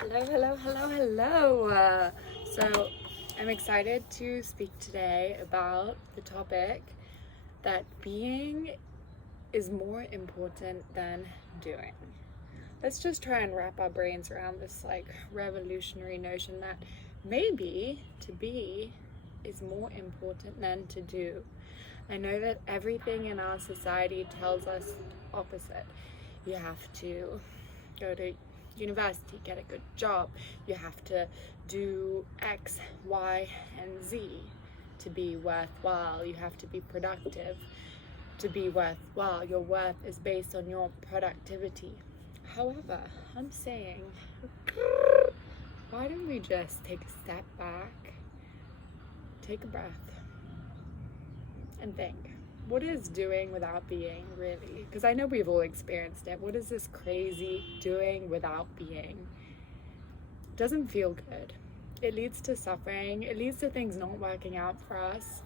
Hello. So I'm excited to speak today about the topic that being is more important than doing. Let's just try and wrap our brains around this revolutionary notion that maybe to be is more important than to do. I know that everything in our society tells us opposite. You have to go to university, get a good job, you have to do X, Y, and Z to be worthwhile, you have to be productive to be worthwhile, your worth is based on your productivity. However, I'm saying, why don't we just take a step back, take a breath, and think, what is doing without being really? Because I know we've all experienced it. What is this crazy doing without being? It doesn't feel good. It leads to suffering. It leads to things not working out for us.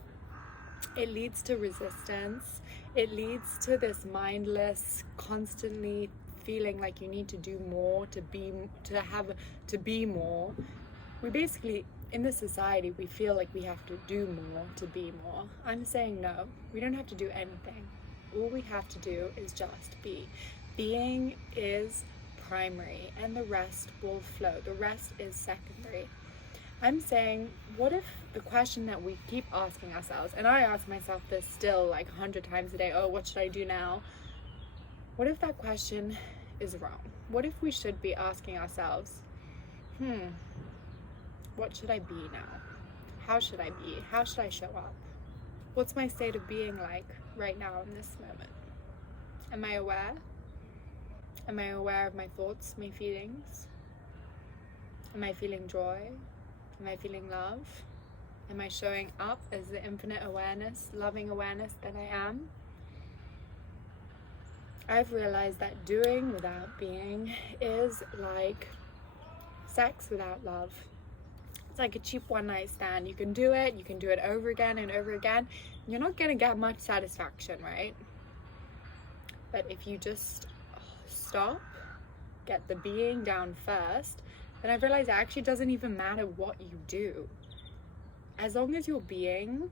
It leads to resistance. It leads to this mindless, constantly feeling like you need to do more to be more. We basically, in this society, we feel like we have to do more to be more. I'm saying no, we don't have to do anything. All we have to do is just be. Being is primary and the rest will flow. The rest is secondary. I'm saying, what if the question that we keep asking ourselves, and I ask myself this still 100 times a day, oh, what should I do now? What if that question is wrong? What if we should be asking ourselves, what should I be now? How should I be? How should I show up? What's my state of being like right now in this moment? Am I aware? Am I aware of my thoughts, my feelings? Am I feeling joy? Am I feeling love? Am I showing up as the infinite awareness, loving awareness that I am? I've realized that doing without being is like sex without love. It's like a cheap one-night stand. You can do it over again and over again. You're not gonna get much satisfaction, right? But if you just stop, get the being down first, then I've realized it actually doesn't even matter what you do. As long as you're being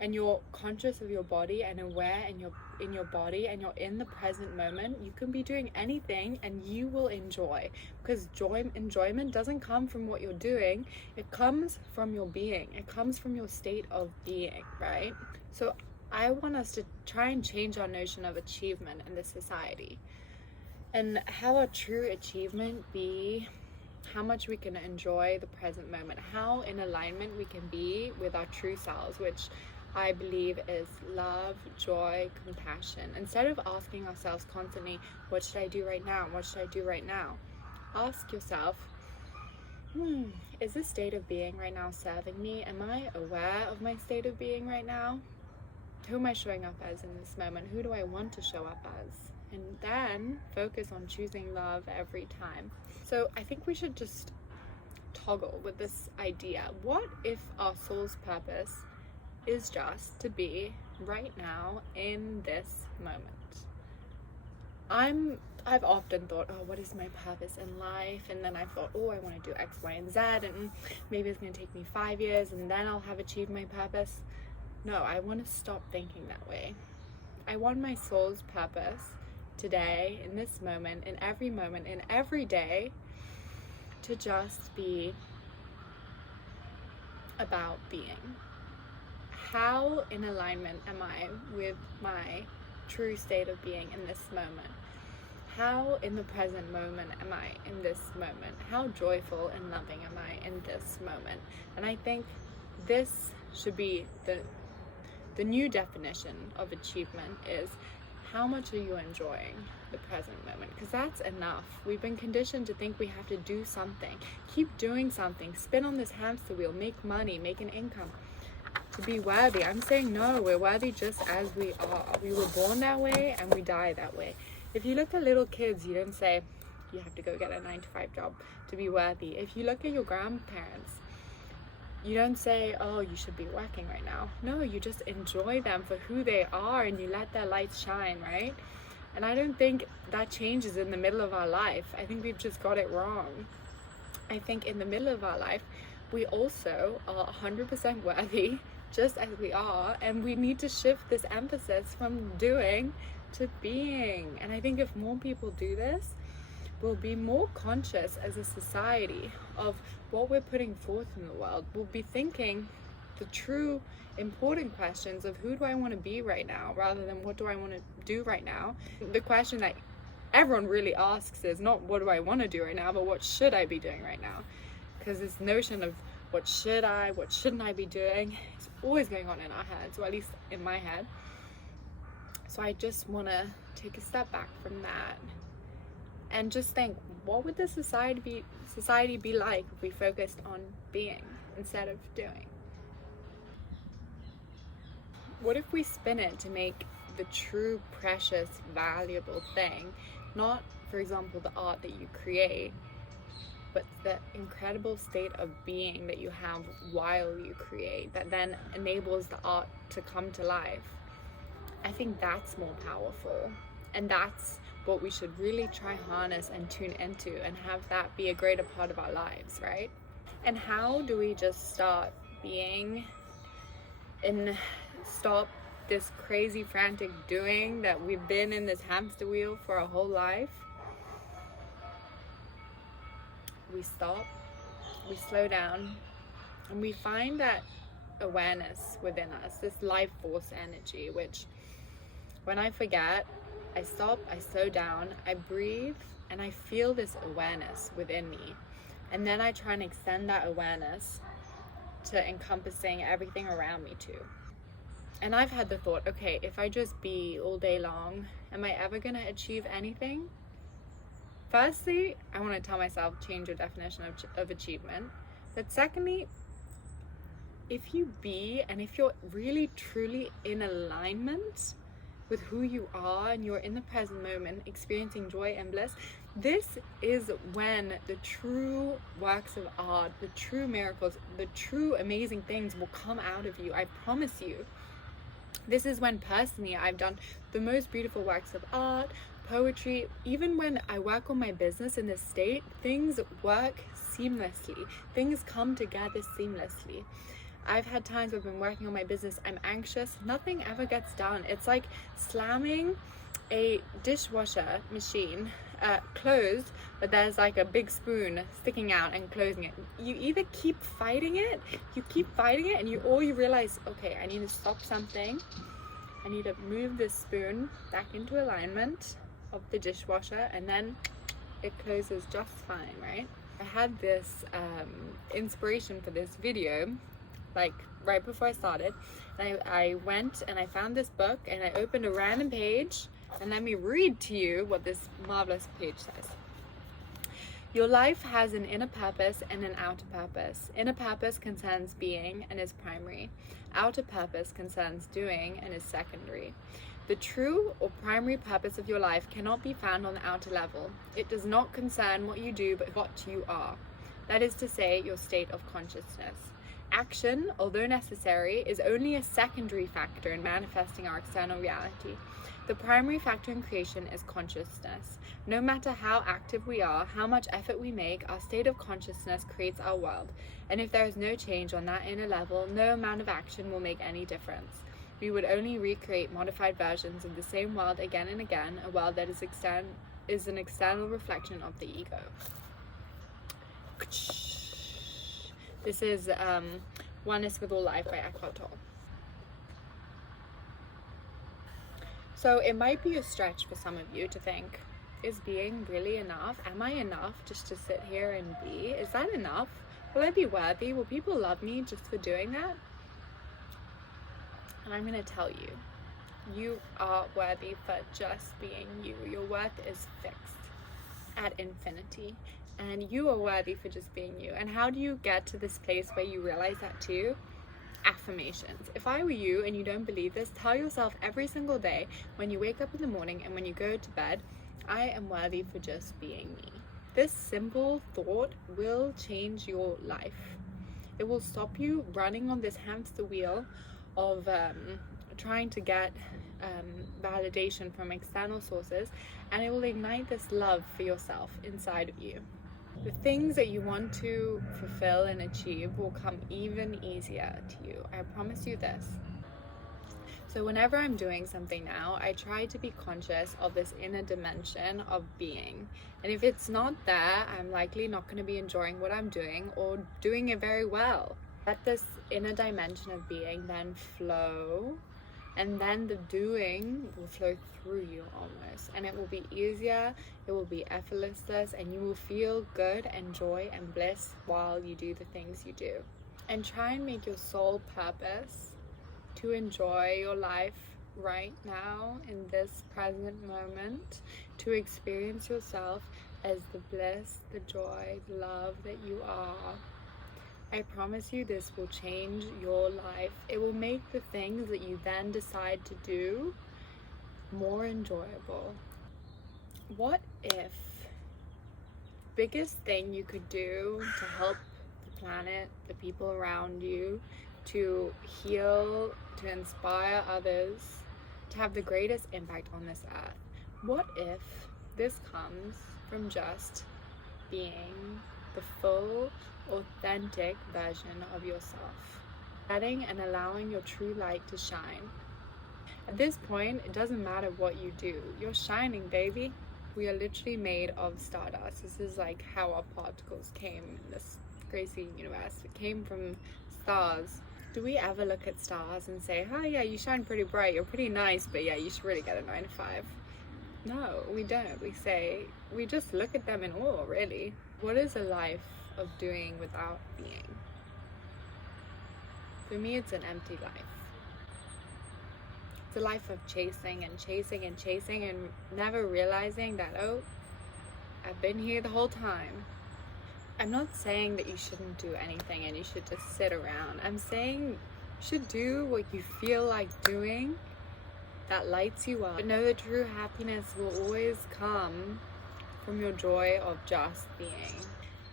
and you're conscious of your body and aware and you're in your body and you're in the present moment, you can be doing anything and you will enjoy, because enjoyment doesn't come from what you're doing, it comes from your being, it comes from your state of being, right? So I want us to try and change our notion of achievement in this society and have our true achievement be how much we can enjoy the present moment, how in alignment we can be with our true selves, which I believe is love, joy, compassion. Instead of asking ourselves constantly, what should I do right now? What should I do right now? Ask yourself, is this state of being right now serving me? Am I aware of my state of being right now? Who am I showing up as in this moment? Who do I want to show up as? And then focus on choosing love every time. So I think we should just toggle with this idea. What if our soul's purpose is just to be right now in this moment? I've often thought, oh, what is my purpose in life? And then I thought, oh, I want to do X, Y, and Z, and maybe it's going to take me 5 years and then I'll have achieved my purpose. No, I want to stop thinking that way. I want my soul's purpose today, in this moment, in every day, to just be about being. How in alignment am I with my true state of being in this moment? How in the present moment am I in this moment? How joyful and loving am I in this moment? And I think this should be the new definition of achievement is, how much are you enjoying the present moment? Because that's enough. We've been conditioned to think we have to do something, keep doing something, spin on this hamster wheel, make money, make an income to be worthy. I'm saying no, we're worthy just as we are. We were born that way and we die that way. If you look at little kids, you don't say you have to go get a 9-to-5 job to be worthy. If you look at your grandparents, you don't say, oh, you should be working right now. No, you just enjoy them for who they are and you let their light shine, right? And I don't think that changes in the middle of our life. I think we've just got it wrong. I think in the middle of our life, we also are 100% worthy, just as we are, and we need to shift this emphasis from doing to being. And I think if more people do this, we'll be more conscious as a society of what we're putting forth in the world. We'll be thinking the true important questions of who do I want to be right now, rather than what do I want to do right now. The question that everyone really asks is not what do I want to do right now, but what should I be doing right now? Because this notion of what shouldn't I be doing is always going on in our heads, or at least in my head. So I just want to take a step back from that and just think, what would the society be like if we focused on being instead of doing? What if we spin it to make the true, precious, valuable thing, not, for example, the art that you create, but the incredible state of being that you have while you create, that then enables the art to come to life? I think that's more powerful, and that's what we should really try harness and tune into, and have that be a greater part of our lives, right? And how do we just start being and stop this crazy frantic doing that we've been in this hamster wheel for our whole life? We stop, we slow down, and we find that awareness within us, this life force energy, which when I forget, I stop, I slow down, I breathe, and I feel this awareness within me. And then I try and extend that awareness to encompassing everything around me too. And I've had the thought, okay, if I just be all day long, am I ever gonna achieve anything? Firstly, I want to tell myself, change your definition of achievement. But secondly, if you be, and if you're really truly in alignment with who you are, and you're in the present moment experiencing joy and bliss, this is when the true works of art, the true miracles, the true amazing things will come out of you. I promise you. This is when personally I've done the most beautiful works of art, poetry. Even when I work on my business in this state, things work seamlessly. Things come together seamlessly. I've had times where I've been working on my business, I'm anxious, nothing ever gets done. It's like slamming a dishwasher machine closed, but there's like a big spoon sticking out and closing it. You either keep fighting it, and you realize, okay, I need to stop something. I need to move this spoon back into alignment of the dishwasher, and then it closes just fine, right? I had this inspiration for this video like right before I started, and I went and I found this book, and I opened a random page, and let me read to you what this marvelous page says. Your life has an inner purpose and an outer purpose. Inner purpose concerns being and is primary. Outer purpose concerns doing and is secondary. The true or primary purpose of your life cannot be found on the outer level. It does not concern what you do, but what you are. That is to say, your state of consciousness. Action, although necessary, is only a secondary factor in manifesting our external reality. The primary factor in creation is consciousness. No matter how active we are, how much effort we make, our state of consciousness creates our world. And if there is no change on that inner level, no amount of action will make any difference. We would only recreate modified versions of the same world again and again, a world that is an external reflection of the ego. This is Oneness with All Life by Eckhart Tolle. So it might be a stretch for some of you to think, is being really enough? Am I enough just to sit here and be? Is that enough? Will I be worthy? Will people love me just for doing that? And I'm going to tell you, you are worthy for just being you. Your worth is fixed at infinity. And you are worthy for just being you. And how do you get to this place where you realize that too? Affirmations. If I were you and you don't believe this, tell yourself every single day when you wake up in the morning and when you go to bed, I am worthy for just being me. This simple thought will change your life. It will stop you running on this hamster wheel of trying to get validation from external sources, and it will ignite this love for yourself inside of you. The things that you want to fulfill and achieve will come even easier to you. I promise you this. So whenever I'm doing something now, I try to be conscious of this inner dimension of being. And if it's not there, I'm likely not going to be enjoying what I'm doing or doing it very well. Let this inner dimension of being then flow, and then the doing will flow through you almost, and it will be easier, it will be effortless, and you will feel good and joy and bliss while you do the things you do. And try and make your sole purpose to enjoy your life right now in this present moment, to experience yourself as the bliss, the joy, the love that you are. I promise you this will change your life. It will make the things that you then decide to do more enjoyable. What if the biggest thing you could do to help the planet, the people around you, to heal, to inspire others, to have the greatest impact on this earth, what if this comes from just being the full, authentic version of yourself, letting and allowing your true light to shine? At this point, it doesn't matter what you do, you're shining, baby. We are literally made of stardust. This is like how our particles came in this crazy universe. It came from stars. Do we ever look at stars and say, oh yeah, you shine pretty bright, you're pretty nice, but yeah, you should really get a 9 to 5? No, we don't. We just look at them in awe, really. What is a life of doing without being? For me, it's an empty life. It's a life of chasing and chasing and chasing and never realizing that, oh, I've been here the whole time. I'm not saying that you shouldn't do anything and you should just sit around. I'm saying you should do what you feel like doing that lights you up. But know that true happiness will always come from your joy of just being.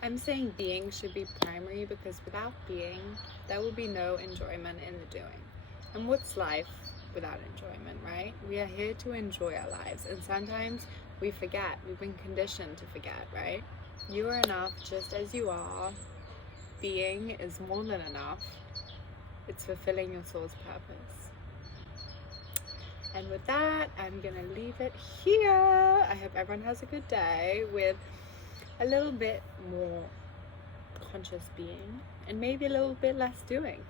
I'm saying being should be primary because without being, there will be no enjoyment in the doing. And what's life without enjoyment, right? We are here to enjoy our lives, and sometimes we forget. We've been conditioned to forget, right? You are enough just as you are. Being is more than enough. It's fulfilling your soul's purpose. And with that, I'm gonna leave it here. I hope everyone has a good day with a little bit more conscious being and maybe a little bit less doing.